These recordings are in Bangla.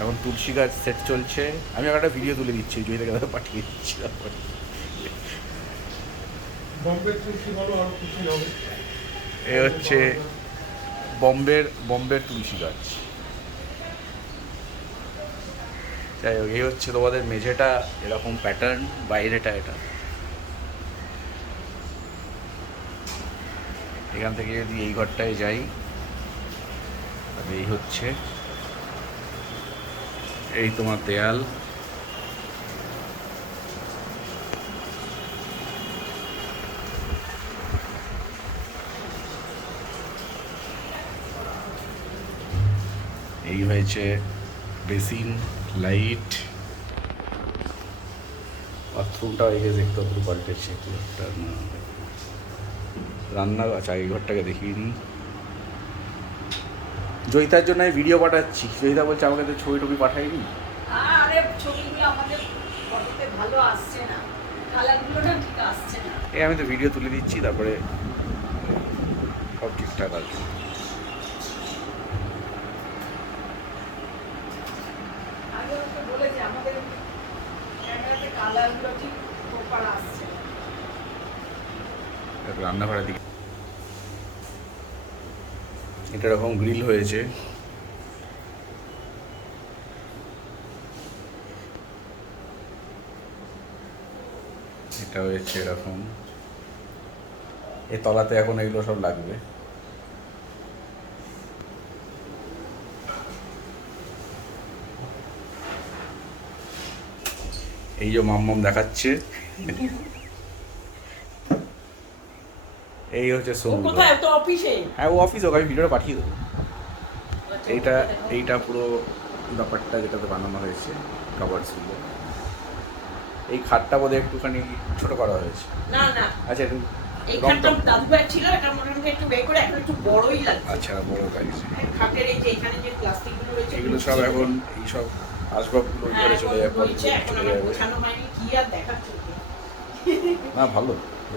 এখন তুলসী গাছ সেট চলছে। আমি একটা ভিডিও তুলে দিচ্ছি, জয়িতাকে পাঠিয়ে দিচ্ছি। এ হচ্ছে বম্বের তুলসী গাছ। যাই হোক, এই হচ্ছে তোমাদের মেঝেটা এরকম প্যাটার্ন, বাইরেটা এটা। এখান থেকে যদি এই ঘরটায় যাই, এই হচ্ছে এই তোমার দেয়াল। এই হয়েছে বেসিন, লাইট, বাথরুমটা এই দেখতে পুরো পাল্টেছে। রান্না, আচ্ছা এই ঘরটাকে দেখিয়ে নিই। জয়িতার জন্য আমি ভিডিও পাঠাচ্ছি। জয়িতা বলছে আমাকে তো ছবি টবি পাঠাইনি। আরে ছবিগুলো আমাদের ফটোতে ভালো আসছে না, কালারগুলোটা ঠিক আসছে না। এই আমি তো ভিডিও তুলে দিচ্ছি, তারপরে সব ঠিকঠাক আসবে। আগে ওকে বলেছে আমাদের ক্যামেরাতে কালারগুলো ঠিক প্রপার আসছে না। রান্নাঘরের দিকে এটা এরকম গ্রিল হয়েছে। এটা হয়েছে এরকম। এই তলাতে এখন এগুলো সব লাগবে। এই যে মাম্মাম দেখাচ্ছে, এই হচ্ছে সোনু। কোথায়? তো অফিসে। হ্যাঁ, ও অফিস, ওকে আমি ভিডিওটা পাঠিয়ে দেবো। এইটা পুরো ব্যাপারটা যেটাতে বানানো হয়েছে, কাভার্সগুলো। এই খাটটা বোধহয় একটুখানি ছোট করা হয়েছে। না না, আচ্ছা, একটু এইখানটা দাদুভাই ছিল, এটা মোটামুটি একটু বের করে এখন একটু বড়ই লাগছে। আচ্ছা, বড় লাগছে। খাটের এই যে এখানে যে প্লাস্টিকগুলো রয়েছে এগুলো সব এখন এই সব আসবাবগুলো করে চলে যাবে, এখন আমার গোছানো হয়নি, কি আর দেখাচ্ছে। না ভালো,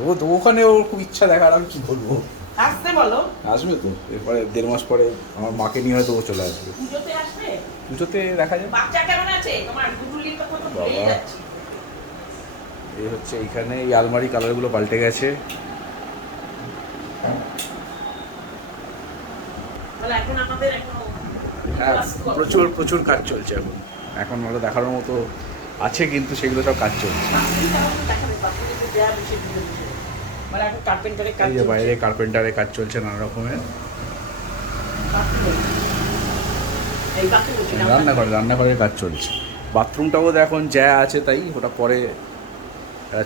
ও ওখানে ওর খুব ইচ্ছা দেখার, আমি কি বলবো। আসতে বলো, আসবে তো এরপরে 1.5 মাস পরে আমার মাকে নিয়ে হয়তো ও চলে আসবে। পুজোতে আসবে। পুজোতে দেখা যাবে। বাচ্চা কেমন আছে তোমার? গুডুলির কথা তো ভুলেই যাচ্ছি। এই হচ্ছে এইখানে এই আলমারি কালারগুলো পাল্টে গেছে। তাহলে এখন আমাদের এখনো হ্যাঁ, প্রচুর কাজ চলছে এখন। এখন ভালো দেখানোর মতো আছে, কিন্তু সেগুলো সব কাজ চলছে। এই যে বাইরে কার্পেন্টারের কাজ চলছে নানা রকমের। রান্নাঘরের কাজ চলছে। বাথরুমটাও এখন যা আছে তাই, ওটা পরে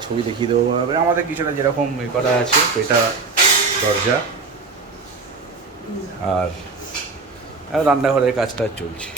ছবি দেখিয়ে দেবো। আমাদের কিছুটা যেরকম এ করা আছে, এটা দরজা আর রান্নাঘরের কাজটা চলছে।